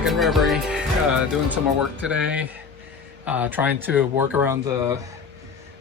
back in Reverie, doing some more work today, trying to work around the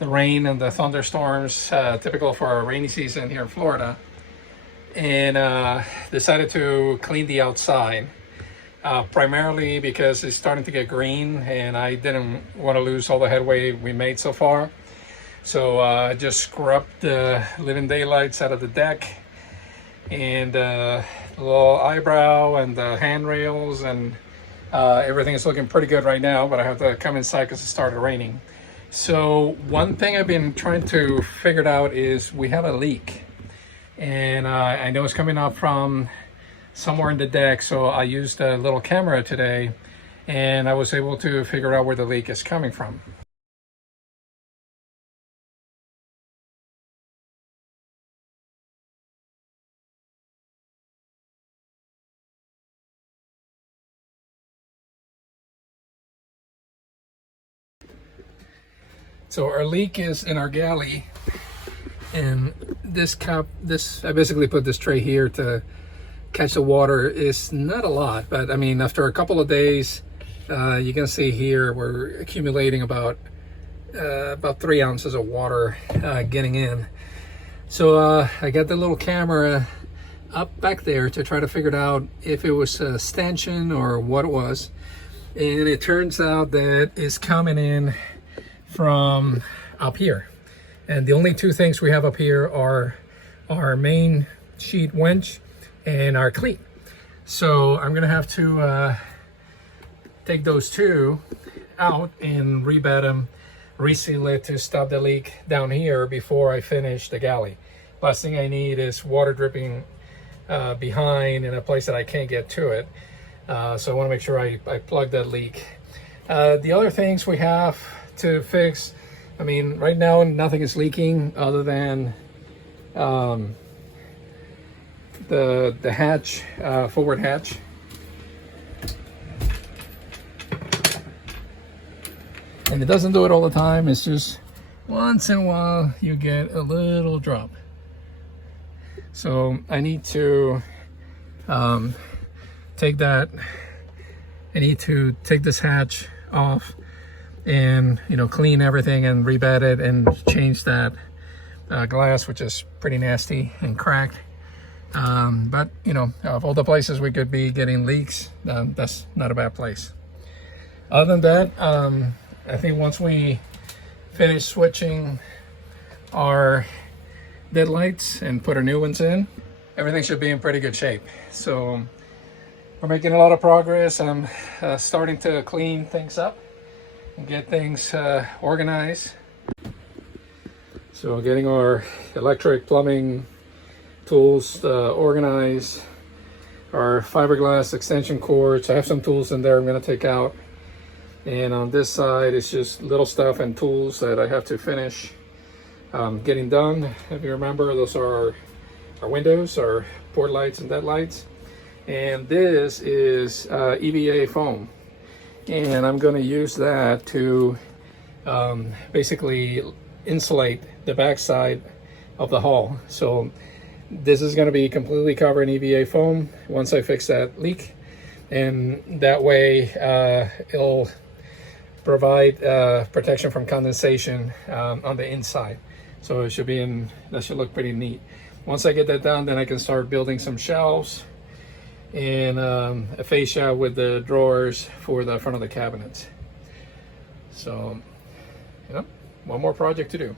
rain and the thunderstorms, typical for our rainy season here in Florida, and decided to clean the outside, primarily because it's starting to get green and I didn't want to lose all the headway we made so far. So I just scrubbed the living daylights out of the deck, and the little eyebrow and the handrails, and everything is looking pretty good right now, but I have to come inside because it started raining. So one thing I've been trying to figure out is we have a leak, and I know it's coming up from somewhere in the deck, so I used a little camera today and I was able to figure out where the leak is coming from. So our leak is in our galley, and this cup, I basically put this tray here to catch the water. It's not a lot, but I mean, after a couple of days, you can see here we're accumulating about 3 ounces of water getting in. So I got the little camera up back there to try to figure out if it was a stanchion or what it was, and it turns out that it's coming in from up here, and the only two things we have up here are our main sheet winch and our cleat. So I'm gonna have to take those two out and rebed them, reseal it to stop the leak down here before I finish the galley. Last thing I need is water dripping behind in a place that I can't get to it. So I want to make sure I plug that leak. The other things we have to fix, I mean, right now nothing is leaking other than the hatch, forward hatch. And it doesn't do it all the time, it's just once in a while you get a little drop. So I need to take this hatch off and, you know, clean everything and rebed it and change that glass, which is pretty nasty and cracked. But you know, of all the places we could be getting leaks, that's not a bad place. Other than that, I think once we finish switching our deadlights and put our new ones in, everything should be in pretty good shape. So we're making a lot of progress. I'm starting to clean things up and get things organized. So getting our electric plumbing tools organized, our fiberglass extension cords. I have some tools in there I'm going to take out, and on this side it's just little stuff and tools that I have to finish getting done. If you remember, those are our windows, our port lights and deadlights, and this is EVA foam. And I'm going to use that to basically insulate the backside of the hull. So this is going to be completely covered in EVA foam once I fix that leak, and that way it'll provide protection from condensation on the inside. So it should be that should look pretty neat. Once I get that done, then I can start building some shelves and a fascia with the drawers for the front of the cabinets. So, you know, one more project to do.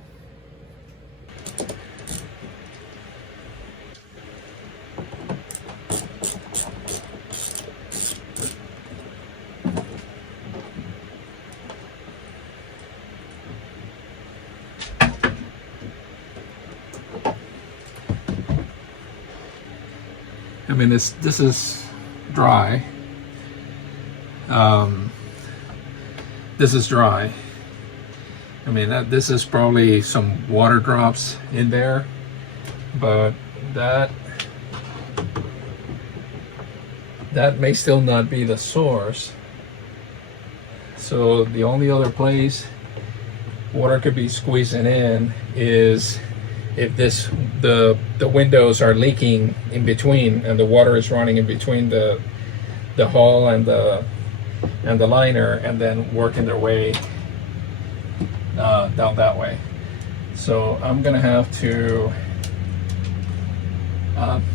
I mean, this is dry. This is dry. I mean, this is probably some water drops in there, but that may still not be the source. So the only other place water could be squeezing in is if the windows are leaking in between and the water is running in between the the hull and the liner, and then working their way down that way. So I'm gonna have to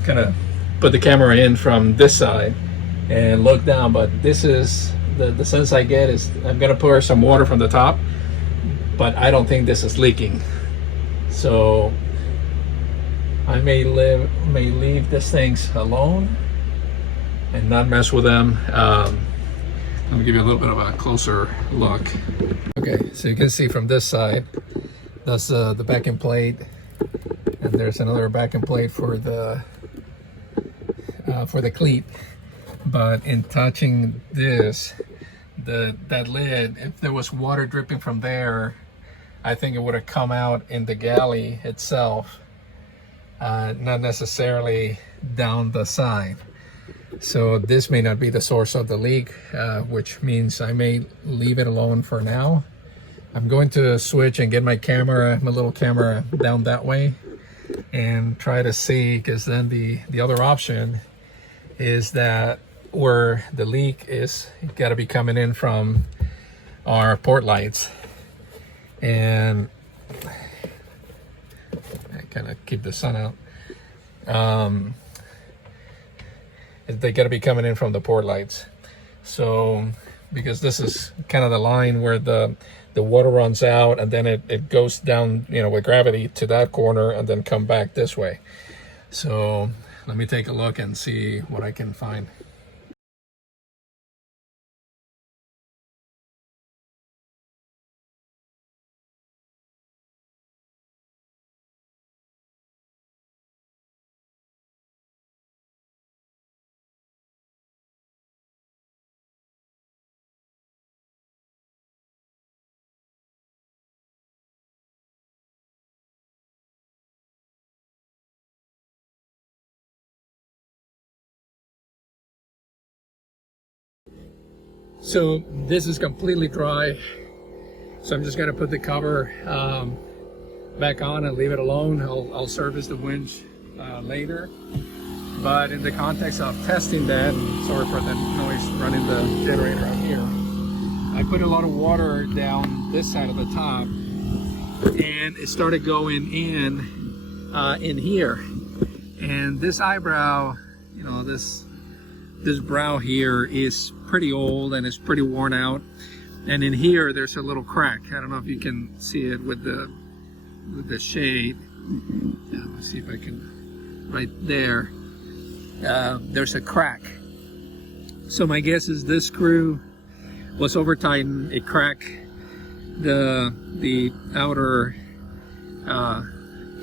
kind of put the camera in from this side and look down, but this is the sense I get is I'm gonna pour some water from the top, but I don't think this is leaking. So I may leave these things alone and not mess with them. Let me give you a little bit of a closer look. Okay, so you can see from this side, that's the backing plate, and there's another backing plate for the cleat. But in touching this, that lid, if there was water dripping from there, I think it would have come out in the galley itself, not necessarily down the side. So this may not be the source of the leak, which means I may leave it alone for now. I'm going to switch and get my little camera down that way and try to see, because then the other option is that where the leak is got to be coming in from our port lights, and I kind of keep the sun out. They got to be coming in from the port lights. So because this is kind of the line where the water runs out, and then it goes down, you know, with gravity to that corner and then come back this way. So let me take a look and see what I can find. So this is completely dry, so I'm just going to put the cover back on and leave it alone. I'll service the winch later, but in the context of testing that, sorry for the noise running the generator out here, I put a lot of water down this side of the top, and it started going in here, and this eyebrow, you know, this brow here is pretty old and it's pretty worn out, and in here there's a little crack. I don't know if you can see it with the shade. Let's see if I can, right there, there's a crack. So my guess is this screw was over tightened, it cracked the outer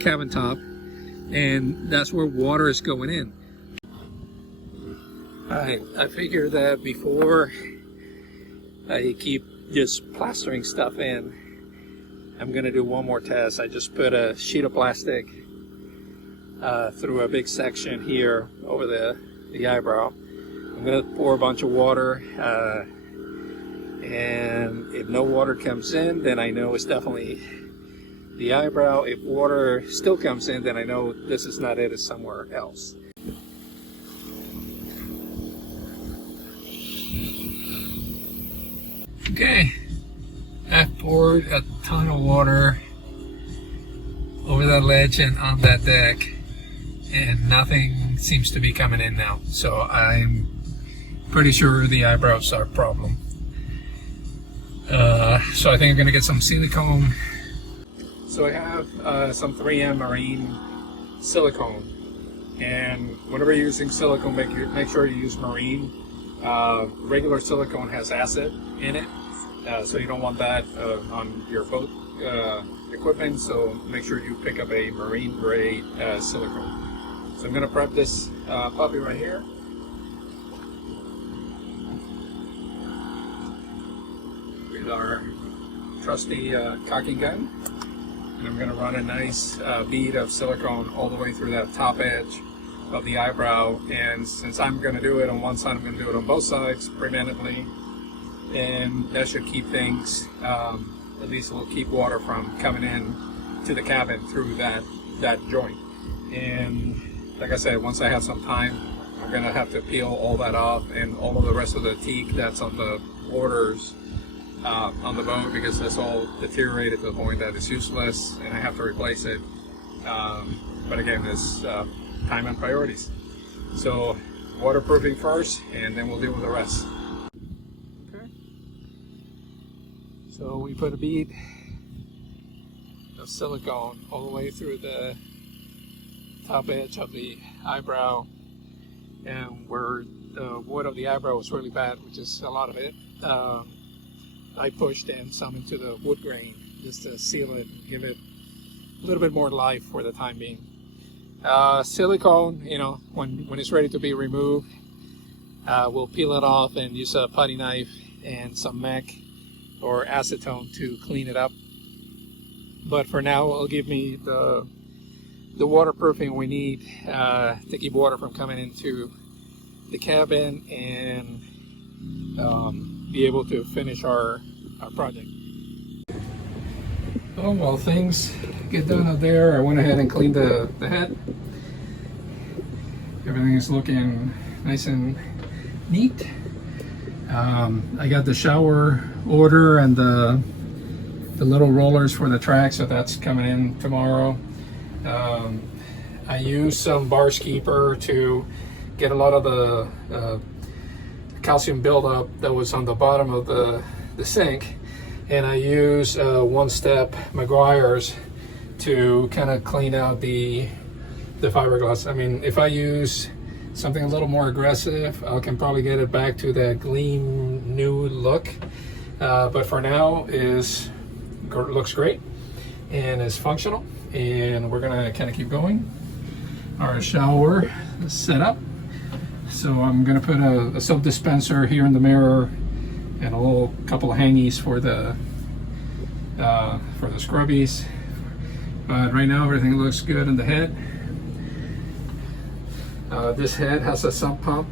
cabin top, and that's where water is going in. I figure that before I keep just plastering stuff in, I'm gonna do one more test. I just put a sheet of plastic through a big section here over the eyebrow. I'm gonna pour a bunch of water, and if no water comes in, then I know it's definitely the eyebrow. If water still comes in, then I know this is not it, it's somewhere else. Okay, I've poured a ton of water over that ledge and on that deck, and nothing seems to be coming in now. So I'm pretty sure the eyebrows are a problem. So I think I'm gonna get some silicone. So I have some 3M marine silicone, and whenever you're using silicone, make sure you use marine. Regular silicone has acid in it, so you don't want that on your boat equipment, so make sure you pick up a marine grade silicone. So I'm going to prep this puppy right here. With our trusty caulking gun, and I'm going to run a nice bead of silicone all the way through that top edge of the eyebrow, and since I'm going to do it on one side, I'm going to do it on both sides preventively, and that should keep things, at least it will keep water from coming in to the cabin through that joint. And like I said, once I have some time, we're gonna have to peel all that off and all of the rest of the teak that's on the borders on the boat, because that's all deteriorated to the point that it's useless and I have to replace it. But again, it's time and priorities. So waterproofing first, and then we'll deal with the rest. Okay. So we put a bead of silicone all the way through the top edge of the eyebrow, and where the wood of the eyebrow was really bad, which is a lot of it, I pushed in some into the wood grain just to seal it and give it a little bit more life for the time being. Silicone, you know, when it's ready to be removed, we'll peel it off and use a putty knife and some mech or acetone to clean it up. But for now, it'll give me the waterproofing we need to keep water from coming into the cabin and be able to finish our project. Oh, while things get done up there, I went ahead and cleaned the head. Everything is looking nice and neat. I got the shower order and the little rollers for the track, so that's coming in tomorrow. I used some barge keeper to get a lot of the calcium buildup that was on the bottom of the sink, and I use one-step Meguiar's to kind of clean out the fiberglass. I mean, if I use something a little more aggressive, I can probably get it back to that gleam new look, but for now looks great and is functional, and we're gonna kind of keep going. Our shower is set up, so I'm gonna put a soap dispenser here in the mirror and a little couple of hangies for the scrubbies. But right now everything looks good in the head. This head has a sump pump,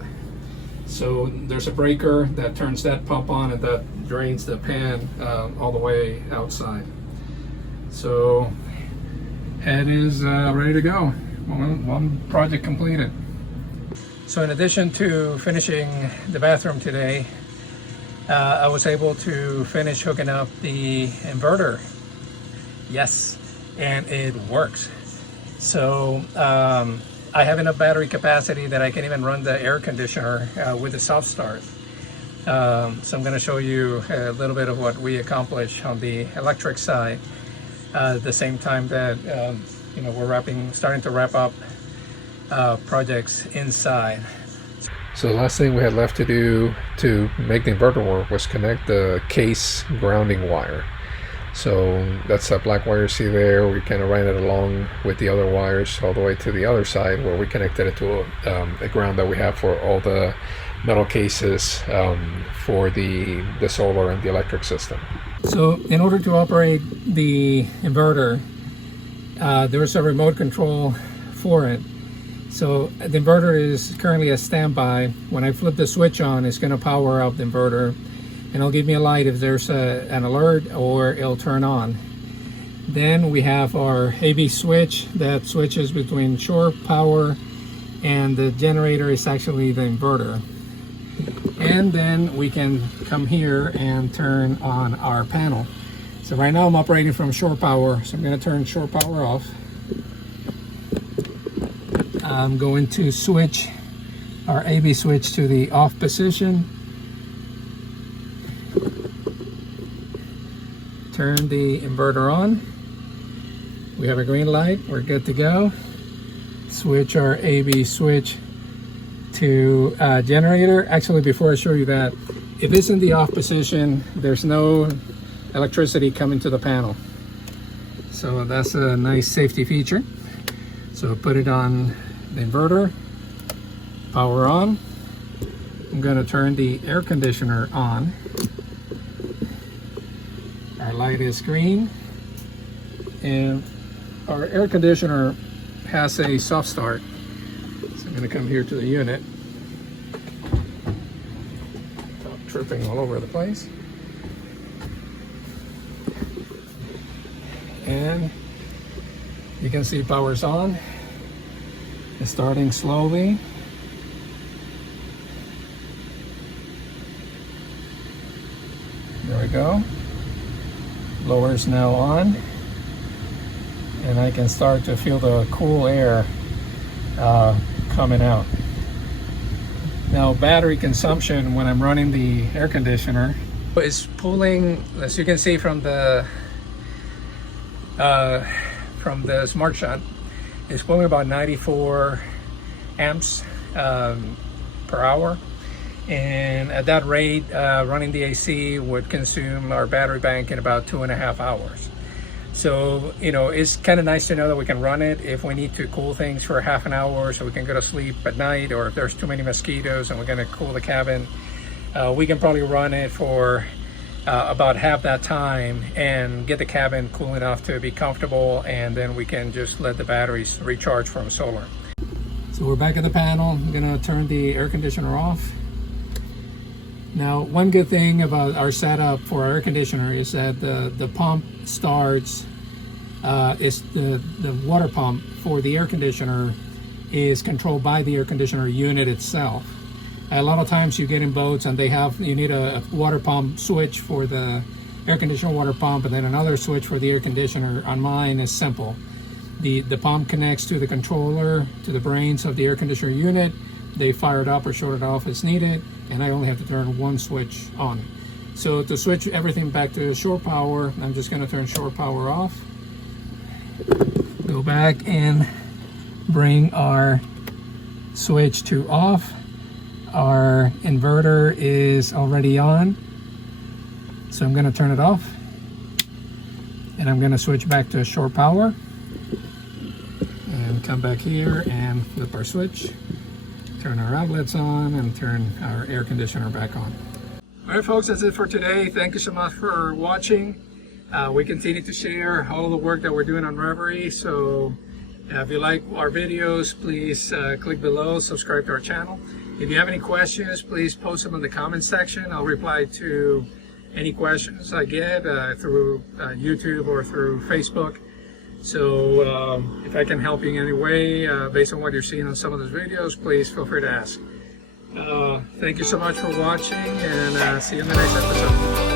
so there's a breaker that turns that pump on and that drains the pan all the way outside. So head is ready to go. One project completed. So in addition to finishing the bathroom today, I was able to finish hooking up the inverter. Yes, and it works. So I have enough battery capacity that I can even run the air conditioner with a soft start. So I'm going to show you a little bit of what we accomplished on the electric side at the same time that you know, we're starting to wrap up projects inside. So the last thing we had left to do to make the inverter work was connect the case grounding wire. So that's that black wire you see there. We kind of ran it along with the other wires all the way to the other side, where we connected it to a ground that we have for all the metal cases for the solar and the electric system. So in order to operate the inverter, there's a remote control for it. So the inverter is currently a standby. When I flip the switch on, it's going to power up the inverter, and it'll give me a light if there's an alert, or it'll turn on. Then we have our AB switch that switches between shore power, and the generator is actually the inverter. And then we can come here and turn on our panel. So right now I'm operating from shore power, so I'm going to turn shore power off. I'm going to switch our AB switch to the off position. Turn the inverter on. We have a green light, we're good to go. Switch our AB switch to generator. Actually, before I show you that, if it's in the off position, there's no electricity coming to the panel. So that's a nice safety feature. So put it on the inverter, power on. I'm going to turn the air conditioner on. Our light is green, and our air conditioner has a soft start. So I'm going to come here to the unit. Stop tripping all over the place. And you can see power's on. It's starting slowly. we go. Blower is now on, and I can start to feel the cool air coming out. Now, battery consumption when I'm running the air conditioner is pulling, as you can see from the Smart Shot, it's pulling about 94 amps per hour, and at that rate, running the AC would consume our battery bank in about 2.5 hours. So, you know, it's kind of nice to know that we can run it if we need to cool things for half an hour so we can go to sleep at night, or if there's too many mosquitoes and we're going to cool the cabin. We can probably run it for about half that time and get the cabin cool enough to be comfortable, and then we can just let the batteries recharge from solar. So we're back at the panel. I'm going to turn the air conditioner off. Now, one good thing about our setup for our air conditioner is that the pump starts, is the water pump for the air conditioner is controlled by the air conditioner unit itself. A lot of times you get in boats and you need a water pump switch for the air conditioner water pump, and then another switch for the air conditioner. On mine is simple. The pump connects to the controller, to the brains of the air conditioner unit. They fire it up or shut it off as needed, and I only have to turn one switch on. So to switch everything back to shore power, I'm just going to turn shore power off. Go back and bring our switch to off. Our inverter is already on, so I'm going to turn it off, and I'm going to switch back to shore power and come back here and flip our switch, turn our outlets on, and turn our air conditioner back on. All right, folks, that's it for today. Thank you so much for watching. We continue to share all the work that we're doing on Reverie, so if you like our videos, please click below, subscribe to our channel. If you have any questions, please post them in the comments section. I'll reply to any questions I get through YouTube or through Facebook. So if I can help you in any way based on what you're seeing on some of those videos, please feel free to ask. Thank you so much for watching, and see you in the next episode.